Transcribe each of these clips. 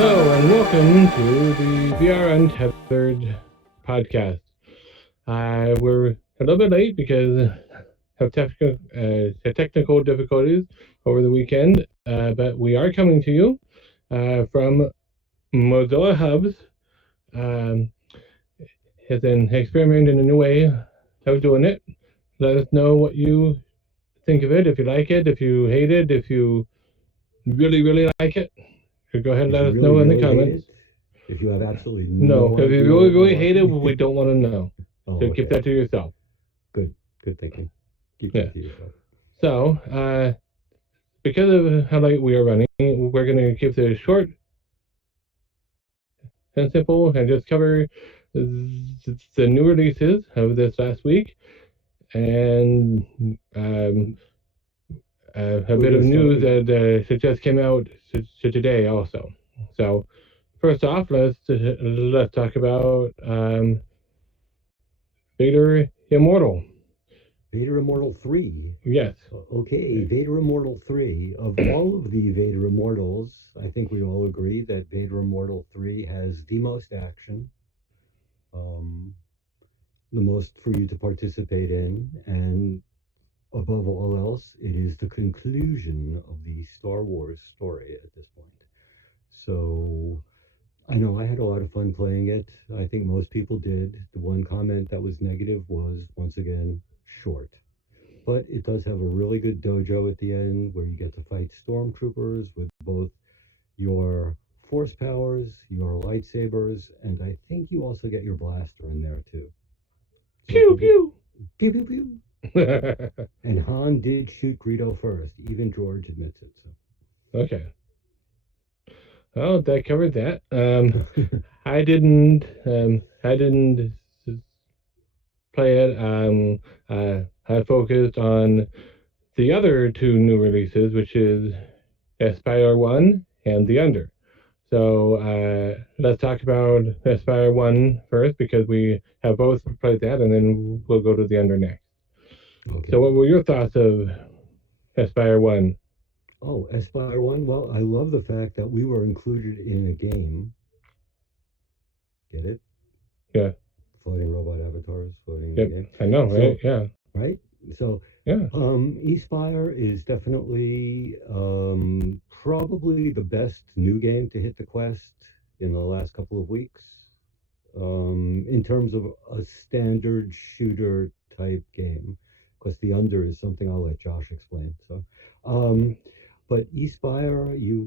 Hello and welcome to the VR Untethered podcast. We're a little bit late because of technical difficulties over the weekend, but we are coming to you from Mozilla Hubs. It's an experiment in a new way of doing it. Let us know what you think of it, if you like it, if you hate it, if you really, really like it. Go ahead and let us know in the comments. If you have absolutely no if you really, really hate it, we don't want to know. So okay. Keep that to yourself. Good thinking. Keep that to yourself. So, because of how late we are running, we're going to keep this short and simple and just cover the new releases of this last week and a bit of news that just came out today also. So, first off, let's talk about Vader Immortal. Vader Immortal 3. Yes. Okay, Vader Immortal 3. Of all of the Vader Immortals, I think we all agree that Vader Immortal 3 has the most action, the most for you to participate in, and above all else, it is the conclusion of the Star Wars story at this point. So I know I had a lot of fun playing it. I think most people did. The one comment that was negative was, once again, short. But it does have a really good dojo at the end where you get to fight stormtroopers with both your force powers, your lightsabers, and I think you also get your blaster in there too. Pew pew! Pew pew pew! And Han did shoot Greedo first. Even George admits it. So. Okay. Well, that covered that. I didn't play it. I focused on the other two new releases, which is Espire 1 and The Under. So let's talk about Espire 1 first, because we have both played that, and then we'll go to The Under next. Okay. So what were your thoughts of Espire 1? Oh, Espire 1? Well, I love the fact that we were included in a game. Get it? Yeah. Floating robot avatars, floating yep. in the game. I know, right? Yeah. Right? So, yeah. Espire is definitely probably the best new game to hit the Quest in the last couple of weeks. In terms of a standard shooter type game. Because The Under is something I'll let Josh explain. So, but Espire, you,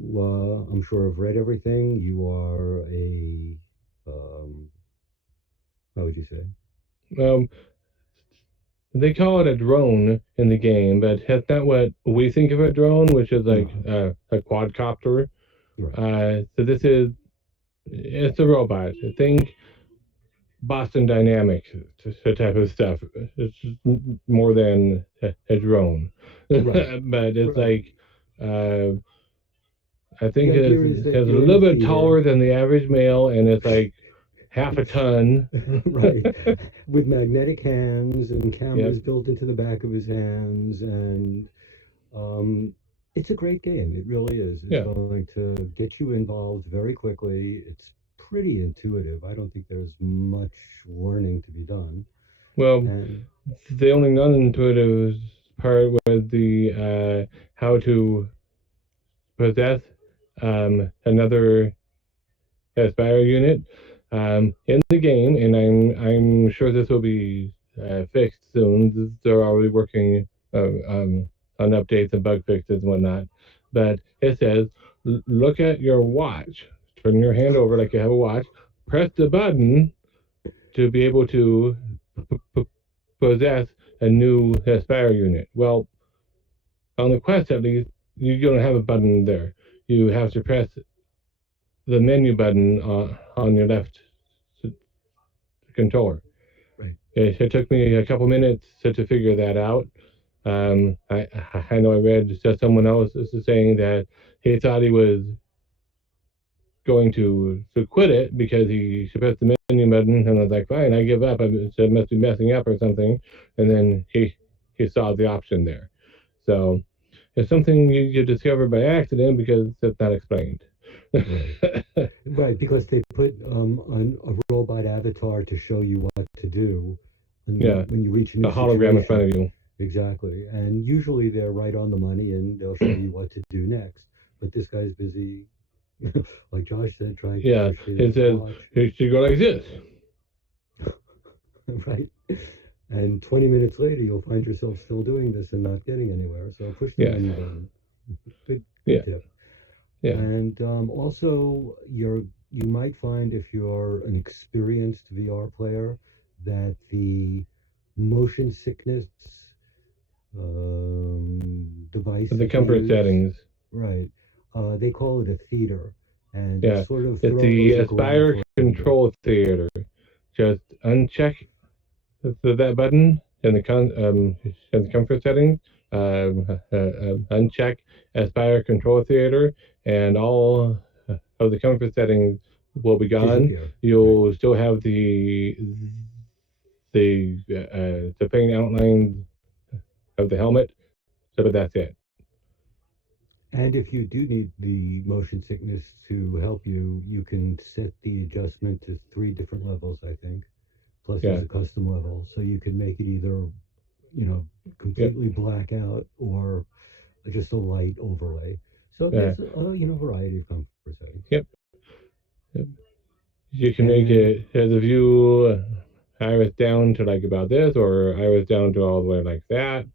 I'm sure have read everything. You are a, how would you say? They call it a drone in the game, but that's not what we think of a drone, which is like a quadcopter. Right. So it's a robot. I think Boston Dynamics type of stuff. It's more than a drone. Right. But it's like, I think it's a you're little bit taller than the average male, and it's like half a ton. Right. With magnetic hands and cameras built into the back of his hands. And it's a great game. It really is. It's going to get you involved very quickly. It's pretty intuitive. I don't think there's much learning to be done. Well, the only non-intuitive part was the how to possess another Espire unit in the game, and I'm sure this will be fixed soon. They're already working on updates and bug fixes and whatnot. But it says, look at your watch. Turn your hand over like you have a watch. Press the button to be able to possess a new Espire unit. Well, on the Quest at least, you don't have a button there. You have to press the menu button on your left controller. Right. It took me a couple minutes to figure that out. I know I read just someone else saying that he thought he was going to quit it because he pressed the menu button, and I was like, fine, I give up. I must be messing up or something. And then he saw the option there. So it's something you discover by accident because it's not explained. Right, because they put a robot avatar to show you what to do Yeah, when you reach a a new hologram in front situation. of you. Exactly. And usually they're right on the money and they'll show you what to do next. But this guy's busy, like Josh said, trying to Yeah, push his it says watch. it should go like this. Right? And 20 minutes later, you'll find yourself still doing this and not getting anywhere. So push the Yes. menu button. Good Yeah. tip. Yeah. And also, you might find if you're an experienced VR player that the motion sickness device The that they comfort use, settings. right? They call it a theater, and it Yeah. sort of It's the throws you around Espire for a bit. Control Theater. Just uncheck that button in the comfort settings. Uncheck Aspire Control Theater, and all of the comfort settings will be gone. Disappear, right? You'll still have the faint outlines of the helmet, so that's it. And if you do need the motion sickness to help you, you can set the adjustment to three different levels, I think. Plus, there's Yeah. a custom level, so you can make it either, Yep. completely black out or just a light overlay. So Yeah. there's a variety of comfort settings. Yep. Yep. You can make And it the view iris down to like about this, or iris down to all the way like that.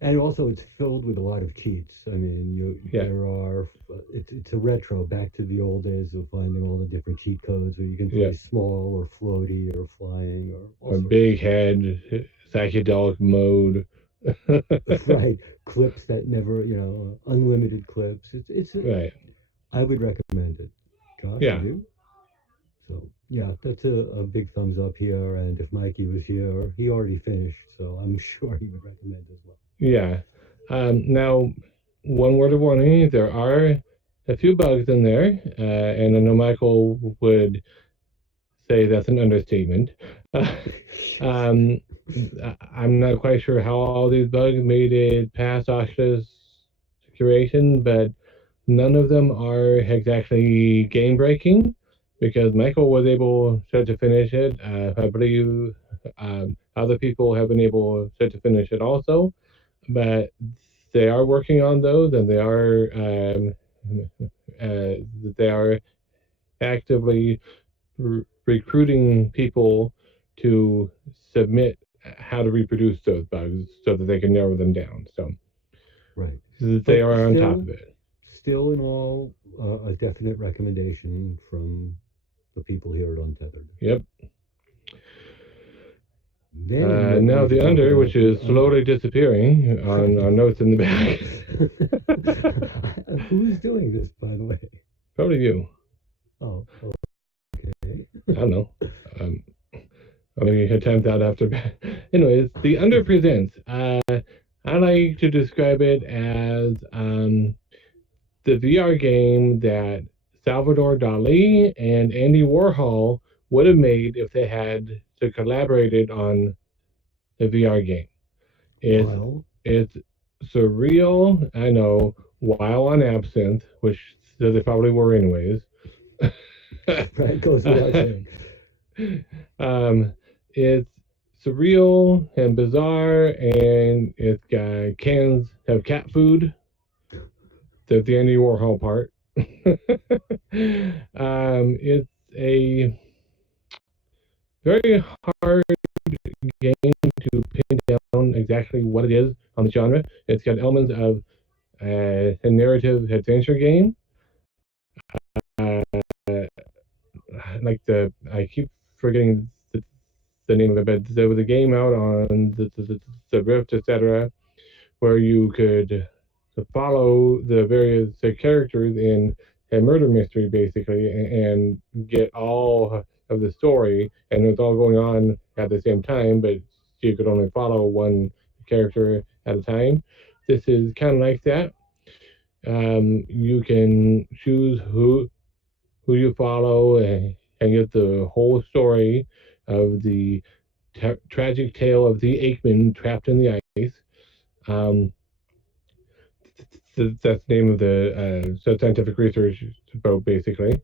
and also it's filled with a lot of cheats. I mean, Yeah. there are it's a retro back to the old days of finding all the different cheat codes where you can Yeah. play small or floaty or flying or all A sorts of big stuff. head, psychedelic mode. Right, clips that never, unlimited clips. Right. I would recommend it. Josh, you Yeah. do? So yeah, that's a big thumbs up here. And if Mikey was here, he already finished, so I'm sure he would recommend as well. Yeah. Now, one word of warning: there are a few bugs in there, and I know Michael would say that's an understatement. um, I'm not quite sure how all these bugs made it past Oculus curation, but none of them are exactly game breaking because Michael was able to finish it. I believe other people have been able to finish it also, but they are working on those and they are actively recruiting people to submit how to reproduce those bugs so that they can narrow them down. So Right, they but are on top of it. still in all, a definite recommendation from the people here at Untethered. Yep. Then we're Now going to the talk under, about which the is under. slowly disappearing on our notes in the back. Who's doing this, by the way? Probably you. Oh, okay. I don't know. I mean, you had times out after. Anyways, the under presents. I like to describe it as the VR game that Salvador Dali and Andy Warhol would have made if they had to collaborated on a VR game. It's While it's surreal, I know, while on absinthe, which they probably were anyways. right goes without saying. It's surreal and bizarre, and it's got cans of cat food. That's the Andy Warhol part. It's a very hard game to pin down exactly what it is on the genre. It's got elements of a narrative adventure game. Uh, like I keep forgetting the name of it, but there was a game out on the Rift, etc., where you could follow the various characters in a murder mystery, basically, and get all of the story, and it's all going on at the same time, but you could only follow one character at a time. This is kind of like that. You can choose who you follow and get the whole story of the tragic tale of the Aikman trapped in the ice. Um, that's the name of the scientific research boat, basically.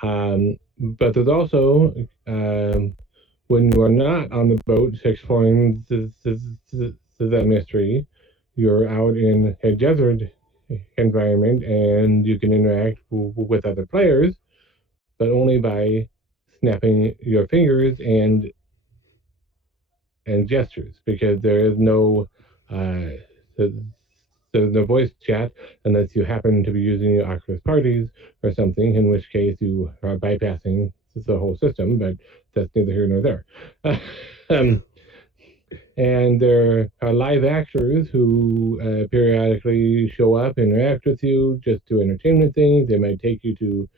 But there's also when you are not on the boat exploring that mystery, you're out in a desert environment and you can interact with other players, but only by snapping your fingers and gestures, because there is no uh, there's no voice chat unless you happen to be using your Oculus parties or something, in which case you are bypassing the whole system, but that's neither here nor there. um, and there are live actors who periodically show up, interact with you, just do entertainment things. They might take you to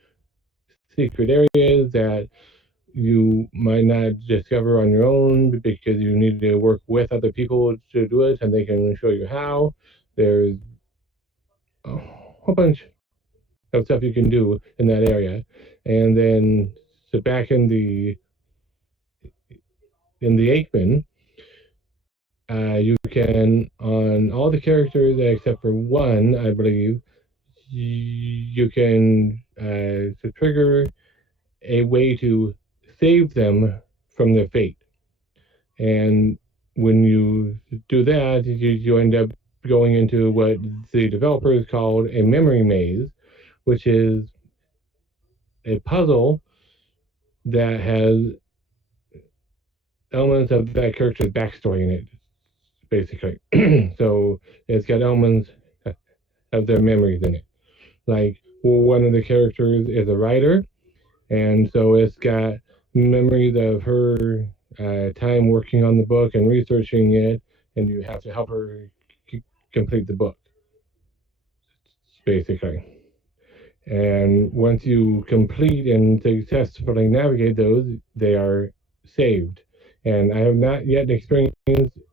secret areas that you might not discover on your own because you need to work with other people to do it, and they can show you how. There's a whole bunch of stuff you can do in that area, and then so back in the Aikman, you can, on all the characters except for one, I believe, you can to trigger a way to save them from their fate. And when you do that, you end up going into what the developers called a memory maze, which is a puzzle that has elements of that character's backstory in it, basically. So it's got elements of their memories in it. Like, one of the characters is a writer, and so it's got memories of her time working on the book and researching it, and you have to help her complete the book, basically. And once you complete and successfully navigate those, they are saved. And I have not yet experienced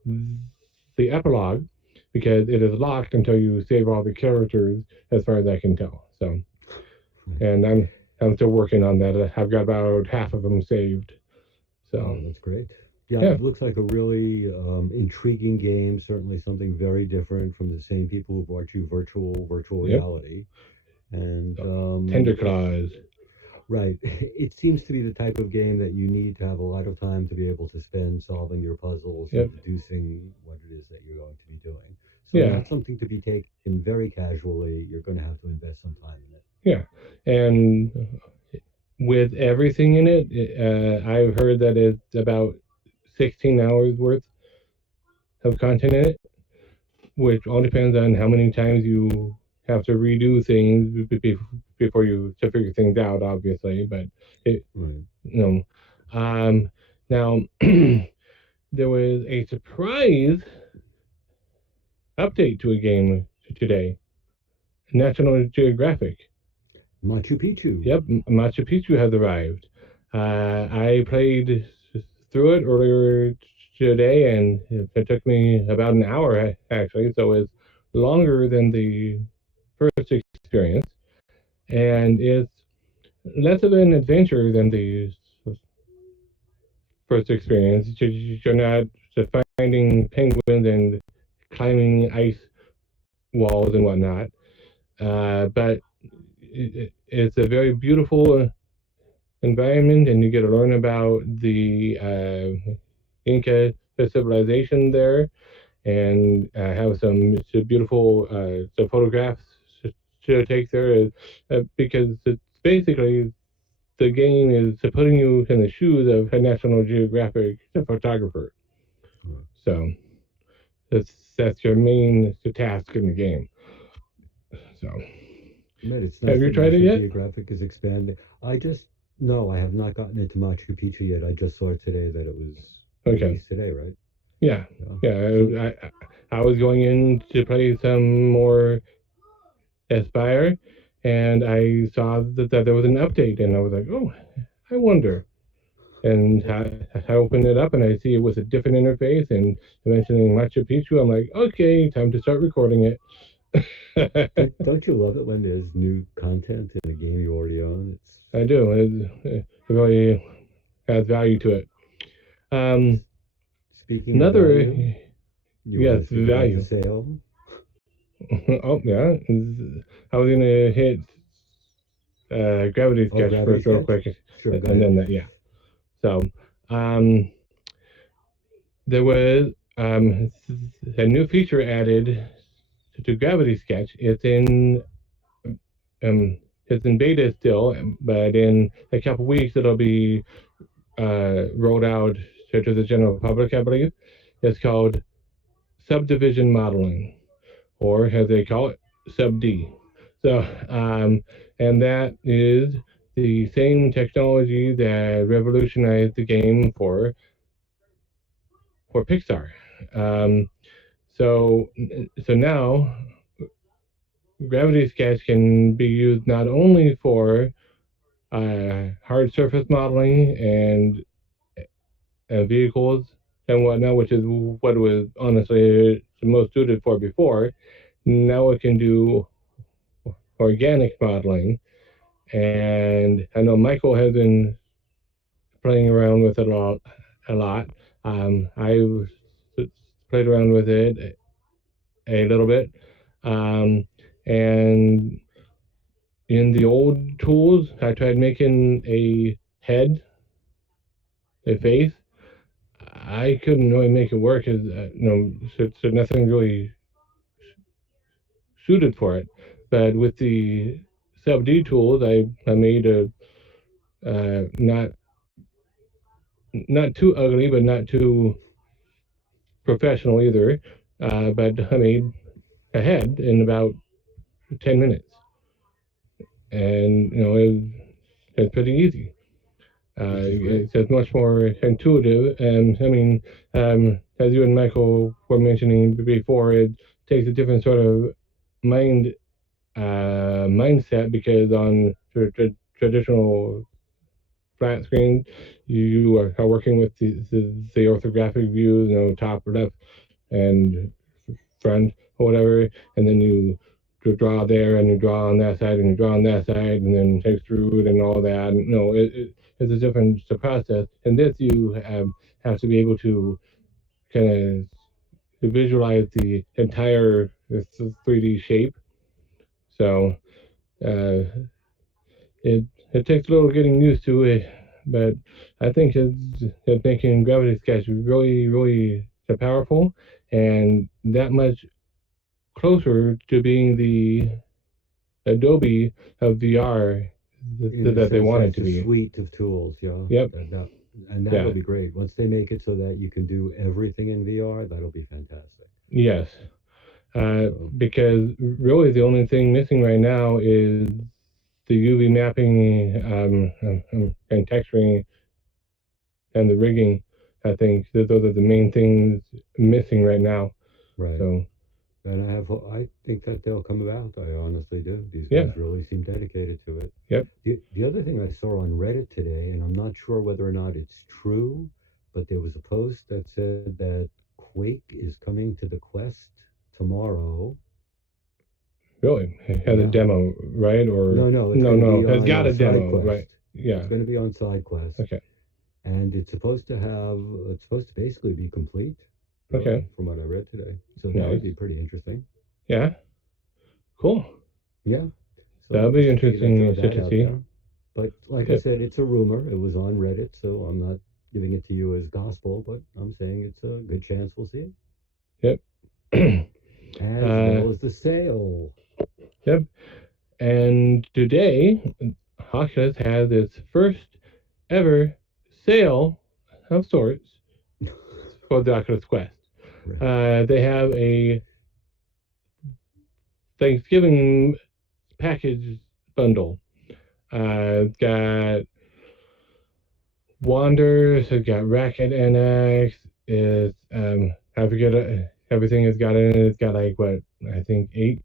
the epilogue because it is locked until you save all the characters, as far as I can tell. So, and I'm still working on that. I've got about half of them saved. So Oh, that's great. Yeah, yeah, it looks like a really intriguing game. Certainly something very different from the same people who brought you virtual yep. reality. And Tender Claws. right, it seems to be the type of game that you need to have a lot of time to be able to spend solving your puzzles Yep. and deducing what it is that you're going to be doing. So Yeah. not something to be taken very casually. You're going to have to invest some time in it. Yeah, and with everything in it, I've heard that it's about 16 hours worth of content in it, which all depends on how many times you have to redo things before you to figure things out, obviously. But it, Right. you know, now there was a surprise update to a game today. National Geographic. Machu Picchu. Yep, Machu Picchu has arrived. I played through it earlier today, and it took me about an hour actually, so it's longer than the first experience, and it's less of an adventure than the first experience. You're not just finding penguins and climbing ice walls and whatnot, but it's a very beautiful environment, and you get to learn about the Inca civilization there, and have some beautiful photographs to take there, because it's basically the game is putting you in the shoes of a National Geographic photographer. So that's your main task in the game. So, But it's have nice you that tried it National yet? Geographic is expanding. No, I have not gotten into Machu Picchu yet. I just saw today that it was Okay. released today, right? Yeah, yeah. So, I was going in to play some more Espire, and I saw that there was an update, and I was like, oh, I wonder. And I opened it up, and I see it was a different interface, and mentioning Machu Picchu. I'm like, okay, time to start recording it. don't you love it when there's new content in a game you already own? I do. It really has value to it. Speaking of Another, value, you want yes, to speak about the value. sale? Oh yeah, I was gonna hit gravity Oh, sketch gravity first real sketch? quick, Sure, go and ahead. then that, yeah. So um, there was a new feature added to gravity sketch. Um, it's in beta still, but in a couple weeks it'll be rolled out to the general public, I believe. It's called subdivision modeling, or as they call it, sub D. So, and that is the same technology that revolutionized the game for Pixar. Um, so, so now Gravity Sketch can be used not only for hard surface modeling and vehicles and whatnot, which is what it was honestly the most suited for before. Now it can do organic modeling, and I know Michael has been playing around with it a lot. I played around with it a little bit, um, and in the old tools, I tried making a head, a face. I couldn't really make it work, as so nothing really suited for it. But with the sub D tools, I made a not too ugly, but not too professional either. But I made a head in about 10 minutes, and it's pretty easy. Which is great. It's much more intuitive, and I mean, as you and Michael were mentioning before, it takes a different sort of mindset, because on traditional flat screen, you are working with the orthographic views, top or left and front or whatever, and then you draw there and you draw on that side and you draw on that side and then extrude and all that. And, it's a different process. And this you have to be able to kind of visualize the entire 3D shape. So uh, it it takes a little getting used to it, but I think it's making Gravity Sketch really, really powerful, and that much closer to being the Adobe of VR In the that they sense want that it it's to a be. suite of tools, yeah. Yep. And that'll Yeah. be great. Once they make it so that you can do everything in VR, that'll be fantastic. Yes. So, Because really the only thing missing right now is the UV mapping, and texturing and the rigging. I think that those are the main things missing right now. right. So And I think that they'll come about. I honestly do. These yeah. guys really seem dedicated to it. Yep. The other thing I saw on Reddit today, and I'm not sure whether or not it's true, but there was a post that said that Quake is coming to the Quest tomorrow. Really, it has a Yeah. demo, right? Or No, it's no, going to no, be it's on got a Side demo, Quest. right? Yeah. It's going to be on Side Quest. Okay. And it's supposed to basically be complete, Okay. from what I read today. So that Nice. would be pretty interesting. Yeah. Cool. Yeah. So That'll be just figured I'd interesting throw to that out see. there. But like I Yep. said, it's a rumor. It was on Reddit, so I'm not giving it to you as gospel, but I'm saying it's a good chance we'll see it. Yep. As well as the sale. Yep. And today, Oculus has its first ever sale of sorts for the Oculus Quest. Right. They have a Thanksgiving package bundle. It's got Wander, so it's got Racket NX. It's I forget everything it's got in it. It's got like what I think 8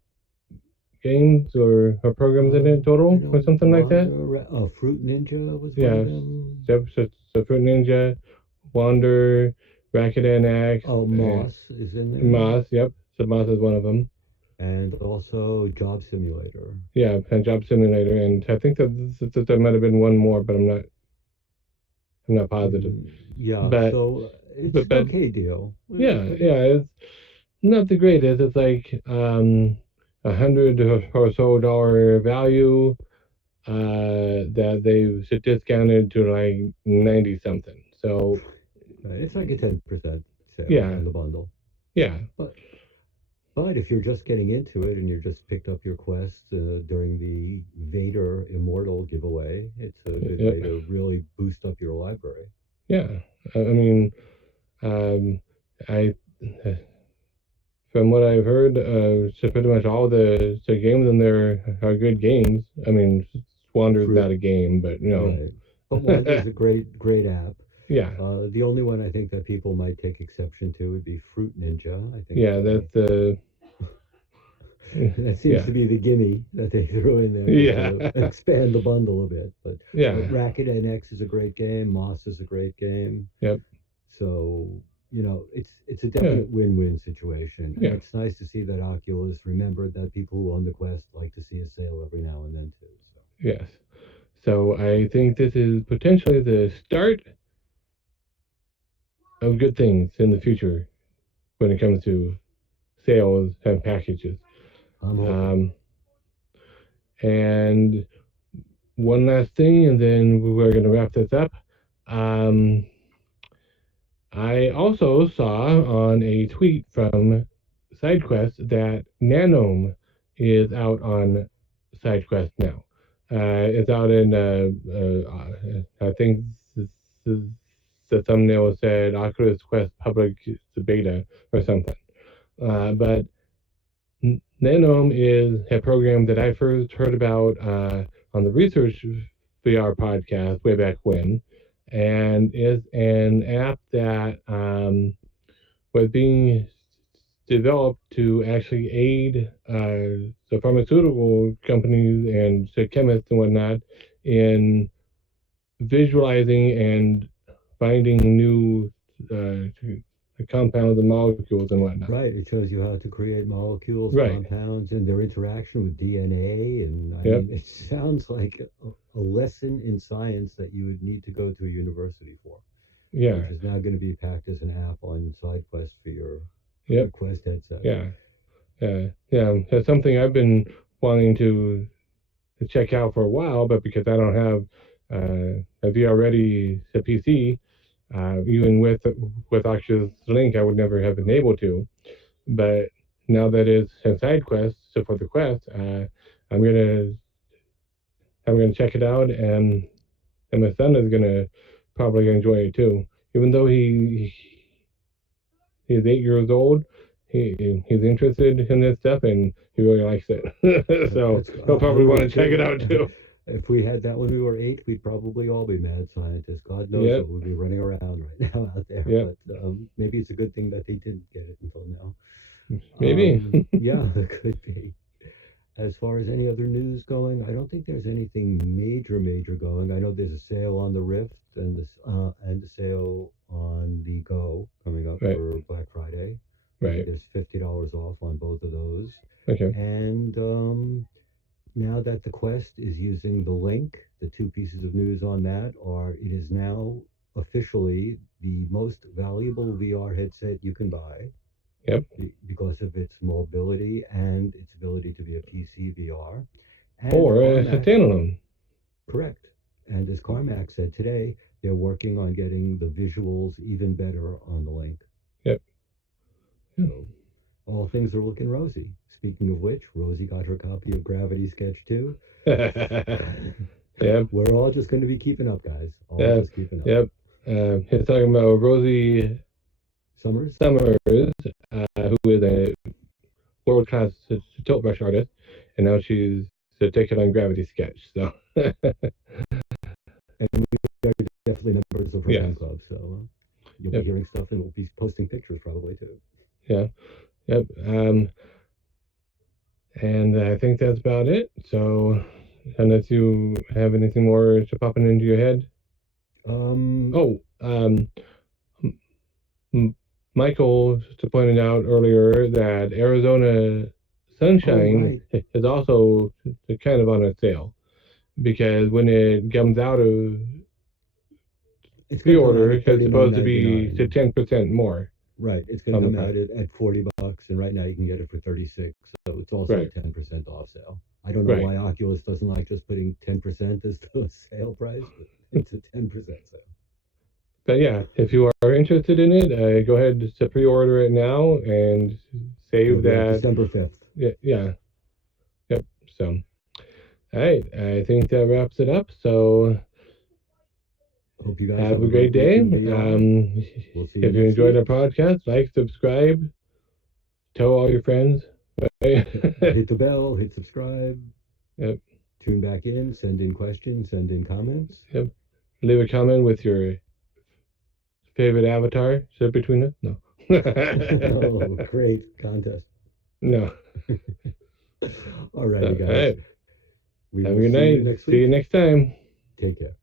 games or programs in it total, or something like that. Fruit Ninja was one Yeah, of them. so Fruit Ninja, Wander, Racket NX. Oh, Moss is in there. Moss, yep. So Moss is one of them. And also Job Simulator. Yeah, and Job Simulator, and I think that there might have been one more, but I'm not positive. Yeah, But so it's but an okay deal. yeah, it's not the greatest. It's like $100 or so value that they've discounted to like 90 something. So It's like a 10% sale yeah, on the bundle. yeah, But but if you're just getting into it and you just picked up your quest during the Vader Immortal giveaway, it's a good yep, way to really boost up your library. yeah. I mean, um, I from what I've heard, so pretty much all the games in there are good games. I mean, Swander's Fruit, not a game, but right? But Wander's a great app. yeah, The only one I think that people might take exception to would be Fruit Ninja. I think yeah. That's the that seems yeah, to be the gimme that they threw in there just yeah, to expand the bundle a bit. But yeah, Racket NX is a great game. Moss is a great game. yep, So it's a yeah, definite win-win situation, and yeah, it's nice to see that Oculus remembered that people who own the Quest like to see a sale every now and then too. So yes. So I think this is potentially the start of good things in the future when it comes to sales and packages. I'm hoping. Um, and one last thing, and then we're going to wrap this up. Um, I also saw on a tweet from SideQuest that Nanum is out on SideQuest now. It's out in, I think the thumbnail said Oculus Quest Public Beta or something. But Nanome is a program that I first heard about on the Research VR podcast way back when, and is an app that was being developed to actually aid the pharmaceutical companies and the chemists and whatnot in visualizing and finding new compounds and molecules and whatnot. Right, it shows you how to create molecules, Right. compounds, and their interaction with DNA. And I Yep. mean, it sounds like a lesson in science that you would need to go to a university for, Yeah. which is now going to be packed as an app on SideQuest for your Yep. Quest headset. Yeah. Yeah. That's something I've been wanting to check out for a while, but because I don't have a VR ready PC, even with Oculus Link, I would never have been able to. But now that it's a side quest, so for the quest, I'm gonna check it out, and my son is gonna probably enjoy it too. Even though he's 8 years old, he's interested in this stuff and he really likes it. So he'll probably want to check it out too. If we had that when we were 8, we'd probably all be mad scientists. God knows Yep. what we'd be running around right now out there. Yep. But maybe it's a good thing that they didn't get it until now. Maybe. Yeah, it could be. As far as any other news going, I don't think there's anything major going. I know there's a sale on the Rift and a sale on the Go coming up Right. for Black Friday. Right. There's $50 off on both of those. Okay. And now that the Quest is using the Link, the two pieces of news on that are it is now officially the most valuable VR headset you can buy. Yep. Because of its mobility and its ability to be a PC VR. And or a standalone. Correct. And as Carmack said today, they're working on getting the visuals even better on the Link. Yep. So all things are looking rosy. Speaking of which, Rosie got her copy of Gravity Sketch 2. Yep. We're all just going to be keeping up, guys. Just keeping up. Yep. He's talking about Rosie Summers, who is a world-class tilt brush artist, and now she's taking on Gravity Sketch. So. And we are definitely members of her fan club, so you'll be hearing stuff, and we'll be posting pictures probably too. Yeah. Yep. And I think that's about it. So, unless you have anything more popping into your head. Michael just pointed out earlier that Arizona Sunshine is also kind of on a sale, because when it comes out of pre-order, it's supposed to be to 10% more. Right. It's going on to the come out price. at $40, and right now you can get it for 36. So it's also a Right, 10% off sale. I don't know right. why Oculus doesn't like just putting 10% as the sale price, but it's a 10% sale. But yeah, if you are interested in it, go ahead to pre-order it now and It'll save be out that. December 5th. Yeah, yeah, yep. So, all right, I think that wraps it up. So, Hope you guys have have a a great great week day. in VR. We'll see you If you next enjoyed week. our podcast, like, subscribe, tell all your friends. Right? Hit the bell, hit subscribe, Yep, tune back in, send in questions, send in comments. yep. Leave a comment with your favorite avatar. Sit between us? No. Oh, great contest. No. All righty, All guys. right. We Have a will good see you night. next See you week. next time. Take care.